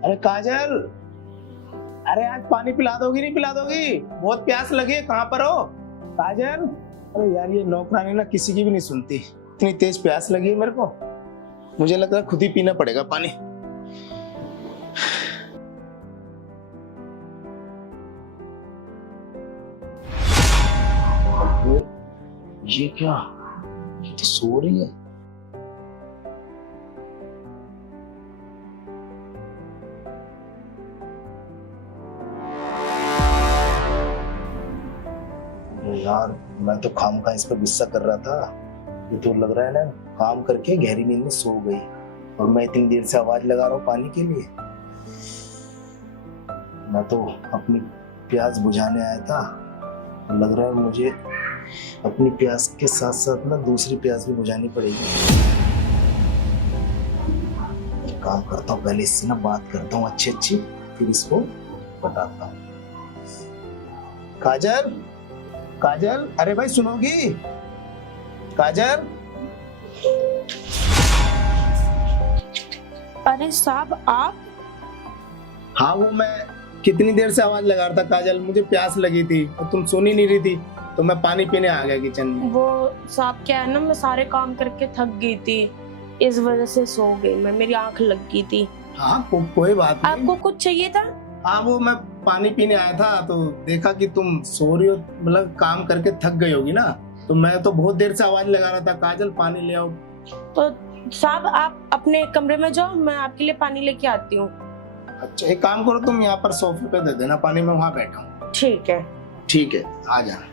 अरे काजल, अरे आज पानी पिला दोगी नहीं पिला दोगी? बहुत प्यास लगी है, कहाँ पर हो काजल? अरे यार ये नौकरानी ना किसी की भी नहीं सुनती, इतनी तेज प्यास लगी है मेरे को। मुझे लग रहा है खुद ही पीना पड़ेगा पानी। ये क्या, ये तो सो रही है। यार मैं तो खामखा इस पर गुस्सा कर रहा था। ये तो लग रहा है ना काम करके गहरी नींद में सो गई, और मैं इतनी देर से आवाज लगा रहा हूँ पानी के लिए। मैं तो अपनी प्यास बुझाने आया था, लग रहा है मुझे अपनी प्यास के साथ साथ ना दूसरी प्यास भी बुझानी पड़ेगी। एक काम करता हूँ, पहले इससे ना बात करता हूँ अच्छी अच्छी, फिर इसको बताता हूँ। काजल, काजल, अरे भाई सुनोगी काजल? अरे साहब आप? हाँ वो मैं कितनी देर से आवाज लगा रहा था काजल, मुझे प्यास लगी थी और तुम सुन ही नहीं रही थी, तो मैं पानी पीने आ गया किचन में। वो साहब क्या है ना, मैं सारे काम करके थक गई थी, इस वजह से सो गई मैं, मेरी आंख लग गई थी। हाँ कोई बात नहीं। आपको कुछ चाहिए था? हाँ वो मैं पानी पीने आया था तो देखा कि तुम सो रही हो, मतलब काम करके थक गई होगी ना, तो मैं तो बहुत देर से आवाज लगा रहा था काजल पानी ले आओ। तो साहब आप अपने कमरे में जाओ, मैं आपके लिए पानी लेके आती हूँ। अच्छा एक काम करो, तुम यहाँ पर सोफे पे दे देना पानी, मैं वहाँ बैठा हूँ। ठीक है। ठीक है आ जाना।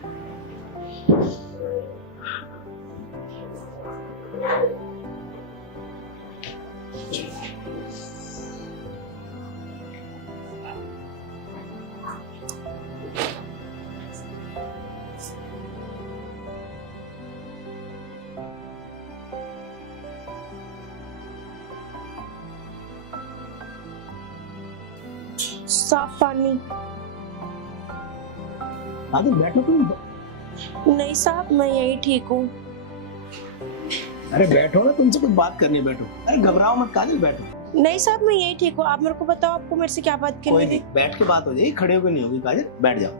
साफ पानी। काजल बैठो तुम। नहीं साहब मैं यही ठीक हूँ। अरे बैठो ना, तुमसे कुछ बात करनी है, बैठो। अरे घबराओ मत काजल, बैठो। नहीं साहब मैं यही ठीक हूँ, आप मेरे को बताओ आपको मेरे से क्या बात कोई करनी नहीं, थी? बैठ के बात हो जाएगी, खड़े होकर नहीं होगी काजल, बैठ जाओ,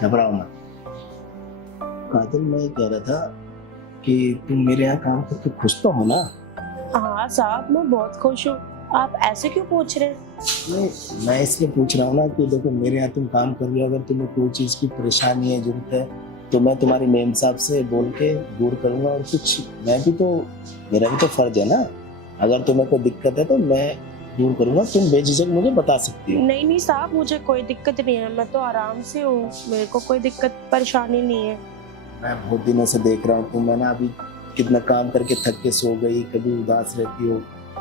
घबराओ मत। काजल मैं ये कह रहा था कि तुम मेरे यहाँ काम करके खुश तो हो ना? हाँ साहब मैं बहुत खुश हूँ, आप ऐसे क्यों पूछ रहे हैं? नहीं मैं इसलिए पूछ रहा हूँ ना कि देखो मेरे यहाँ तुम काम कर रही हो, अगर तुम्हें कोई चीज की परेशानी है, जरूरत है, तो मैं तुम्हारी मेम साहब से बोल के दूर करूंगा। और कुछ मैं भी तो, मेरा भी तो फर्ज है ना, अगर तुम्हें कोई दिक्कत है तो मैं दूर करूंगा, तुम बेझिझक मुझे बता सकती हो। नहीं साहब मुझे कोई दिक्कत नहीं है, मैं तो आराम से हूँ, मेरे को कोई दिक्कत परेशानी नहीं है। मैं बहुत दिनों से देख रहा हूँ तुम है ना अभी कितना काम करके थक के सो गई, कभी उदास रहती हो,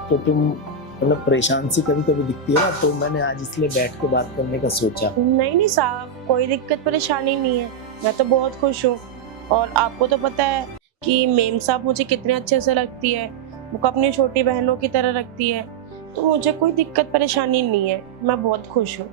तो तुम मतलब परेशान सी कभी कभी दिखती है ना, तो मैंने आज इसलिए बैठ के बात करने का सोचा। नहीं साहब कोई दिक्कत परेशानी नहीं है, मैं तो बहुत खुश हूँ। और आपको तो पता है कि मेम साहब मुझे कितने अच्छे से लगती है, वो अपनी छोटी बहनों की तरह रखती है, तो मुझे कोई दिक्कत परेशानी नहीं है, मैं बहुत खुश हूँ।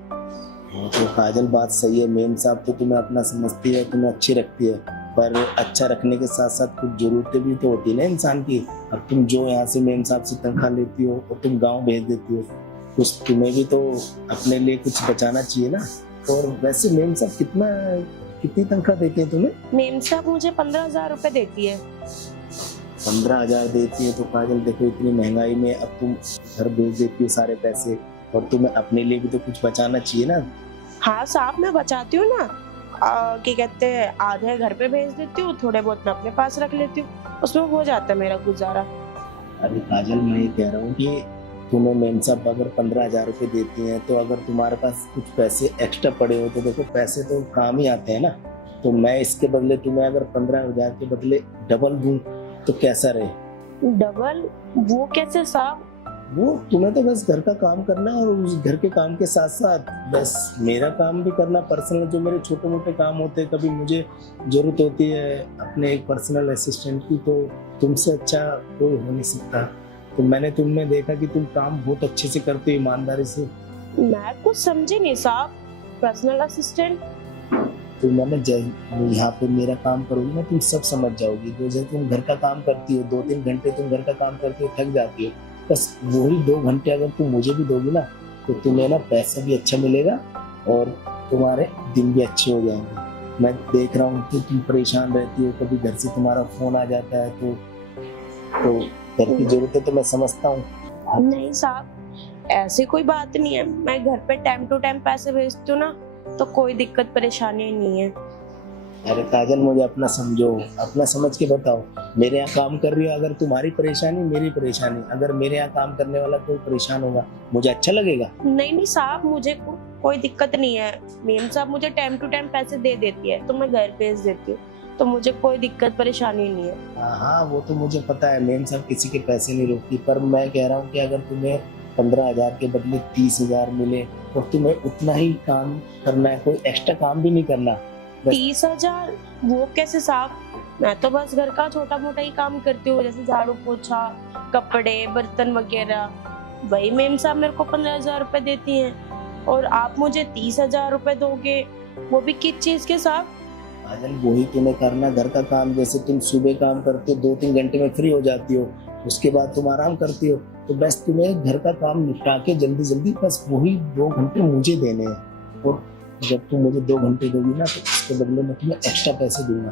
तो काजल बात सही है, मेम साहब तो तुम्हें अपना समझती है, तुम्हें अच्छी रखती है, पर अच्छा रखने के साथ साथ कुछ जरूरतें भी तो होती है ना इंसान की। अब तुम जो यहाँ से मेम साहब से तनख्वाह लेती हो और तुम गांव भेज देती हो, कुछ तुम्हें भी तो अपने लिए कुछ बचाना चाहिए ना। और वैसे मेम साहब कितनी तनख्वाह देते हैं तुम्हें? मेम साहब मुझे 15,000 रुपए देती है। 15,000 देती है? तो काजल देखो इतनी महंगाई में अब तुम घर भेज देती हो सारे पैसे, और तुम्हें अपने लिए भी तो कुछ बचाना चाहिए ना। हाँ साहब मैं बचाती हूँ ना, क्या कहते हैं, आधे घर पे भेज देती हूँ, थोड़े बहुत मैं अपने पास रख लेती हूँ, उसमें हो जाता है मेरा गुजारा। अरे काजल मैं ये कह रहा हूँ कि तुम्हें मेम साहब अगर 15,000 रुपए देती हैं, तो अगर तुम्हारे पास कुछ पैसे एक्स्ट्रा पड़े हो तो देखो पैसे तो काम ही आते हैं ना। तो मैं इसके बदले तुम्हें अगर 15,000 के बदले डबल दूं तो कैसा रहे? डबल? वो कैसे साहब? वो तुम्हें तो बस घर का काम करना है, और उस घर के काम के साथ साथ बस मेरा काम भी करना, पर्सनल जो मेरे छोटे मोटे काम होते हैं, कभी मुझे जरूरत होती है अपने एक पर्सनल असिस्टेंट की, तो तुमसे अच्छा कोई हो नहीं सकता। तो मैंने तुमने देखा कि तुम काम बहुत अच्छे से करते हो, ईमानदारी से। मैं कुछ समझी नहीं साहब, पर्सनल असिस्टेंट? तो मैंने यहाँ पे मेरा काम करोगी ना, तुम सब समझ जाओगी। तो जैसे तुम घर का काम करती हो, 2-3 घंटे तुम घर का काम करती हो, थक जाती हो, बस वही 2 घंटे अगर तुम मुझे भी दोगी ना, तो तुम्हें ना पैसा भी अच्छा मिलेगा और तुम्हारे दिन भी अच्छे हो जाएंगे। मैं देख रहा हूँ कि तुम परेशान रहती हो, कभी घर से तुम्हारा फोन आ जाता है तो घर की जरूरतें तो मैं समझता हूँ। नहीं साहब, ऐसी कोई बात नहीं है। मैं घर पे टाइम टू टाइम पैसे भेजती हूँ ना, तो कोई दिक्कत परेशानी नहीं है। अरे काजल, मुझे अपना समझो, अपना समझ के बताओ। मेरे यहाँ काम कर रही हो, अगर तुम्हारी परेशानी मेरी परेशानी, अगर मेरे यहाँ काम करने वाला कोई परेशान होगा, मुझे अच्छा लगेगा? नहीं नहीं साहब, मुझे कोई दिक्कत नहीं है। मेम साहब मुझे टाइम टू टाइम पैसे दे देती है, तो मैं घर भेज देती हूँ, तो मुझे कोई दिक्कत परेशानी नहीं है। हाँ हाँ, वो तो मुझे पता है, मेम साहब किसी के पैसे नहीं रोकती। पर मैं कह रहा हूँ कि अगर तुम्हें 15,000 के बदले 30,000 मिले तो तुम्हें उतना ही काम करना है, कोई एक्स्ट्रा काम भी नहीं करना। 30,000? वो कैसे साहब? मैं तो बस घर का छोटा मोटा ही काम करती हूँ, जैसे झाड़ू पोछा, कपड़े, बर्तन वगैरह। वही मेम साहब मेरे को 15,000 रुपए देती हैं, और आप मुझे 30,000 रुपए दोगे, वो भी किस चीज के साहब? काजल, वही तुम्हें करना, घर का काम। जैसे तुम सुबह काम करते हो, 2-3 घंटे में फ्री हो जाती हो, उसके बाद तुम आराम करती हो, तो बस तुम्हें घर का काम निपटा के जल्दी जल्दी बस वही 2 घंटे मुझे देने हैं। और जब तुम मुझे 2 घंटे दोगी ना, तो उसके बदले में तुम्हें एक्स्ट्रा पैसे दूंगा।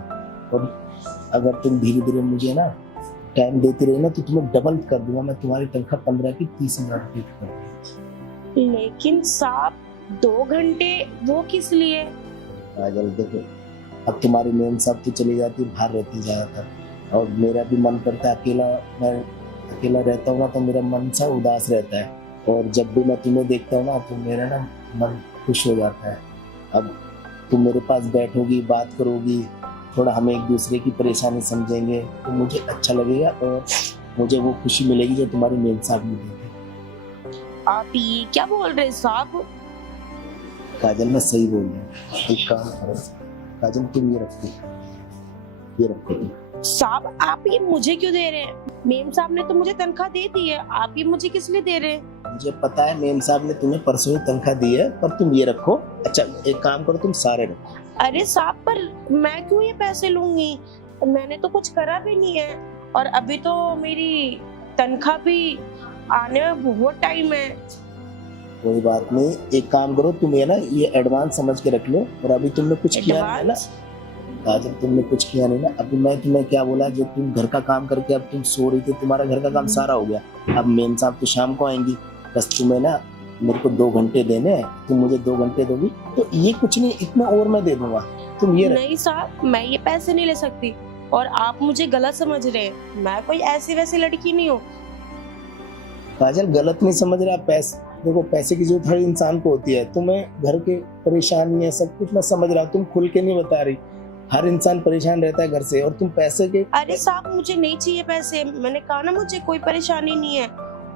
और अगर तुम धीरे धीरे मुझे ना टाइम देती रही ना, तो तुम्हें डबल कर दूंगा। मैं तुम्हारी तनख्वाह 15 की 30,000 रुपये कर दूंगा। लेकिन साहब 2 घंटे वो किस लिए? काजल देखो, अब तुम्हारी मेम साहब तो चली जाती है, बाहर रहती ज्यादातर, और मेरा भी मन करता है अकेला। मैं अकेला रहता हूँ ना, तो मेरा मन सा उदास रहता है, और जब भी मैं तुम्हें देखता हूँ ना, तो मेरा ना मन खुश हो जाता है। अब तुम मेरे पास बैठोगी, बात करोगी, थोड़ा हम एक दूसरे की परेशानी समझेंगे, तो मुझे अच्छा लगेगा, और मुझे वो खुशी मिलेगी जो तुम्हारी मेम साहब मिलेगी। आप ये क्या बोल रहे हैं साहब? काजल, मैं सही बोल रहा हूँ। एक काम करो काजल, तुम ये रखो तुम। साहब आप ये मुझे क्यों दे रहे हैं? मेम साहब ने तो मुझे तनख्वाह दे दी है, आप ये मुझे किस लिए दे रहे हैं? मुझे पता है मेम साहब ने तुम्हें परसों ही तनख्वाह दी है, पर तुम ये रखो। अच्छा, एक काम करो, तुम सारे रखो। अरे साहब, पर मैं क्यों ये पैसे लूंगी? मैंने तो कुछ करा भी नहीं है, और अभी तो मेरी तनख्वाह भी आने में बहुत टाइम है। कोई बात नहीं, एक काम करो, तुम ये ना ये एडवांस समझ के रख लो। और अभी तुमने कुछ किया नहीं है ना काजल, तुमने कुछ किया नहीं ना। अभी मैं तुम्हें क्या बोला, जो तुम घर का काम करके अब तुम सो रही थी, तुम्हारा घर का काम सारा हो गया। अब मेम साहब तो शाम को आएंगी, बस तुम्हें ना मेरे को 2 घंटे देने हैं, तुम मुझे 2 घंटे दोगी, तो ये कुछ नहीं, इतना और मैं दे दूंगा, तुम ये नहीं साहब, मैं ये पैसे नहीं ले सकती, और आप मुझे गलत समझ रहे हैं। मैं कोई ऐसी वैसी लड़की नहीं हूँ। काजल, गलत नहीं समझ रहा। पैसे देखो, पैसे की जरूरत हर इंसान को होती है। तुम्हें घर के परेशानी है, सब कुछ मैं समझ रहा हूँ, तुम खुल के नहीं बता रही। हर इंसान परेशान रहता है घर से, और तुम पैसे के। अरे साहब, मुझे नहीं चाहिए पैसे। मैंने कहा ना, मुझे कोई परेशानी नहीं है,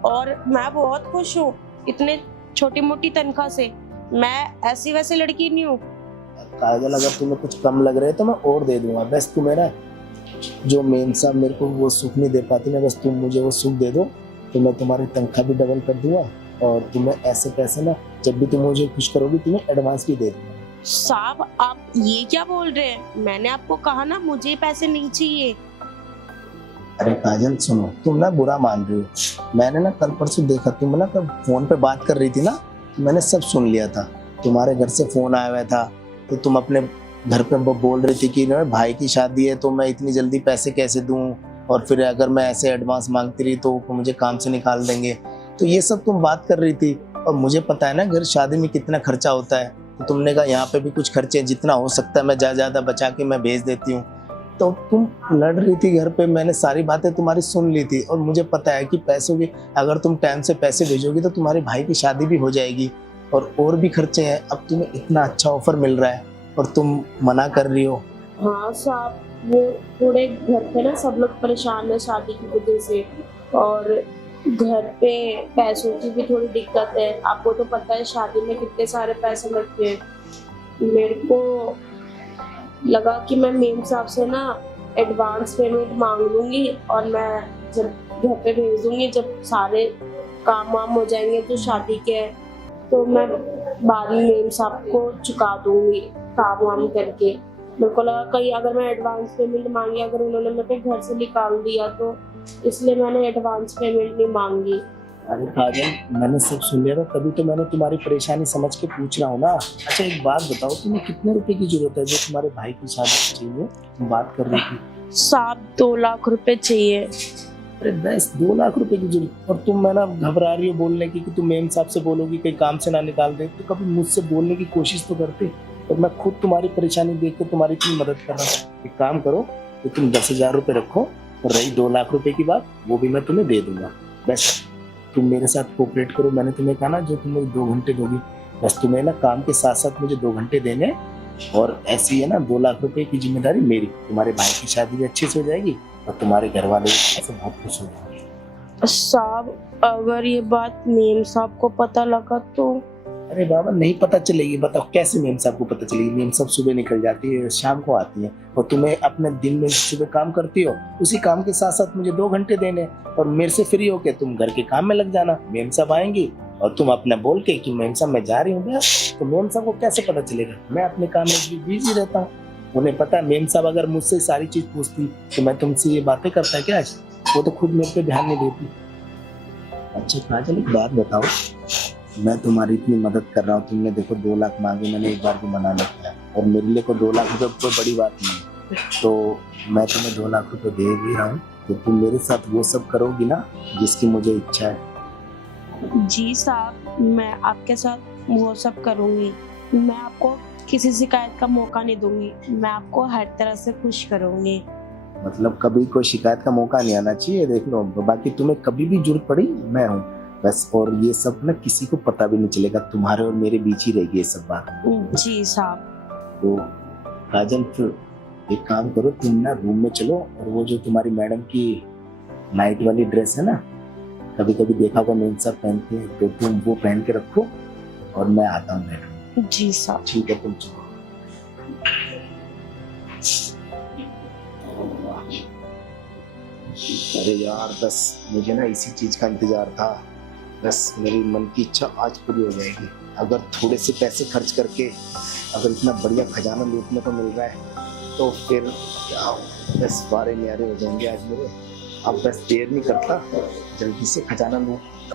और मैं बहुत खुश हूँ इतने छोटी मोटी तनख्वाह से। मैं ऐसी वैसी लड़की नहीं हूँ। काजल, अगर तुम्हें कुछ कम लग रहा है तो मैं और दे दूंगा। बस तुम्हें ना जो मेम साहब मेरे को वो सुख नहीं दे पाती ना, बस तुम मुझे वो सुख दे दो, तो मैं तुम्हारी तनख्वाह भी डबल कर दूंगा, और तुम्हें ऐसे पैसे ना जब भी तुम मुझे खुश करोगी, तुम्हें एडवांस भी दे दूंगा। साहब आप ये क्या बोल रहे हैं? मैंने आपको कहा ना, मुझे पैसे नहीं चाहिए। अरे काजल सुनो, तुम ना बुरा मान रही हो। मैंने ना कल परसों देखा, तुम ना कब फोन पे बात कर रही थी ना, तो मैंने सब सुन लिया था। तुम्हारे घर से फोन आया हुआ था, तो तुम अपने घर पे बोल रही थी कि ना भाई की शादी है, तो मैं इतनी जल्दी पैसे कैसे दूं, और फिर अगर मैं ऐसे एडवांस मांगती रही तो मुझे काम से निकाल देंगे। तो ये सब तुम बात कर रही थी, और मुझे पता है ना घर शादी में कितना खर्चा होता है। तो तुमने कहा यहाँ पे भी कुछ खर्चे, जितना हो सकता है मैं ज्यादा बचा के मैं भेज देती हूँ। तो तुम लड़ रही थी घर पे, मैंने सारी बातें तुम्हारी सुन ली थी, और मुझे पता है कि पैसों की, अगर तुम टाइम से पैसे भेजोगी तो तुम्हारे भाई की शादी भी हो जाएगी, और भी खर्चे हैं। अब तुम्हें इतना अच्छा ऑफर मिल रहा है और तुम मना कर रही हो। हाँ साहब, वो थोड़े घर पे ना सब लोग परेशान है शादी की वजह से, और घर पे पैसों की भी थोड़ी दिक्कत है। आपको तो पता है शादी में कितने सारे पैसे लगते हैं। मेरे को लगा कि मैं मेम साहब से ना एडवांस पेमेंट मांग लूंगी, और मैं जब घर पे भेज दूंगी, जब सारे काम वाम हो जाएंगे तो शादी के, तो मैं बाद में मेम साहब को चुका दूंगी काम वाम करके। मेरे को लगा कहीं अगर मैं एडवांस पेमेंट मांगी, अगर उन्होंने मेरे को घर से निकाल दिया, तो इसलिए मैंने एडवांस पेमेंट नहीं मांगी। अरे काजल, मैंने सब सुन लिया ना, तभी तो मैंने तुम्हारी परेशानी समझ के पूछ रहा हूँ ना। अच्छा एक बात बताओ, तुम्हें कितने रुपए की जरूरत है जो तुम्हारे भाई की शादी चाहिए? तुम बात कर रही थी। साहब 2 लाख रुपए चाहिए। अरे बस 2 लाख रुपए की जरूरत, और तुम मैं ना घबरा रही हो बोलने की कि तुम मेम साहब से बोलोगी कहीं काम से ना निकाल दे। तो कभी मुझसे बोलने की कोशिश तो करते। और मैं खुद तुम्हारी परेशानी देख कर तुम्हारी इतनी मदद कर रहा हूँ। एक काम करो कि तुम 10,000 रुपये रखो, और रही 2 लाख रुपए की बात, वो भी मैं तुम्हें दे दूंगा। बस तुम मेरे साथ कोऑपरेट करो। मैंने तुम्हें कहा ना, जो तुम मुझे 2 घंटे दोगी, बस तुम्हें ना काम के साथ साथ मुझे 2 घंटे देने। और ऐसी है ना, 2 लाख रुपए की जिम्मेदारी मेरी। तुम्हारे भाई की शादी भी अच्छे से हो जाएगी, और तुम्हारे घर वाले ऐसे बहुत खुश हो जाएंगे। साहब अगर ये बात मेम साहब को पता लगा तो? अरे बाबा, नहीं पता चलेगी? बताओ कैसे मेम साहब को पता चलेगी? मेम साहब सुबह निकल जाती है, शाम को आती है, और तुम्हें अपने दिन में सुबह काम करती हो, उसी काम के साथ साथ मुझे 2 घंटे देने, और मेरे से फ्री होके तुम घर के काम में लग जाना। मेम साहब आएंगी और तुम अपना बोल के कि मेम साहब मैं जा रही हूँ, तो मेम साहब को कैसे पता चलेगा? मैं अपने काम में बिजी रहता हूँ। उन्हें पता है मेम साहब अगर मुझसे सारी चीज पूछती तो मैं तुमसे ये बातें करता क्या आज? वो तो खुद मेरे पे ध्यान नहीं देती। अच्छा काजल, एक बात बताओ, मैं तुम्हारी इतनी मदद कर रहा हूँ, तुमने देखो 2 लाख मांगे, मैंने एक बार भी मना नहीं किया, और मेरे लिए को 2 लाख रुपए कोई बड़ी बात नहीं है। तो मैं तुम्हें 2 लाख रुपए दे भी रहा हूँ, तो तुम मेरे साथ वो सब करोगी ना जिसकी मुझे इच्छा है? जी साहब, मैं आपके साथ वो सब करूंगी। मैं आपको किसी शिकायत का मौका नहीं दूंगी। मैं आपको हर तरह से खुश करूंगी। मतलब कभी कोई शिकायत का मौका नहीं आना चाहिए, देख लो। बाकी तुम्हें कभी भी जरूरत पड़ी, मैं हूँ बस। और ये सब ना किसी को पता भी नहीं चलेगा, तुम्हारे और मेरे बीच ही रहेगी ये सब बात। जी साहब। तो काजल, फिर एक काम करो, तुम ना रूम में चलो, और वो जो तुम्हारी मैडम की नाइट वाली ड्रेस है ना, कभी कभी देखा होगा मेम साहब पहनते हैं, तो तुम वो पहन के रखो, और मैं आता हूँ मैडम। जी साहब। ठीक है, तुम चलो। अरे यार, बस मुझे ना इसी चीज का इंतजार था। बस मेरी मन की इच्छा आज पूरी हो जाएगी। अगर थोड़े से पैसे खर्च करके अगर इतना बढ़िया खजाना लूटने को मिल रहा है, तो फिर क्या, बस बारे न्यारे हो जाएंगे आज मेरे। अब बस देर नहीं करता, जल्दी से खजाना लूट।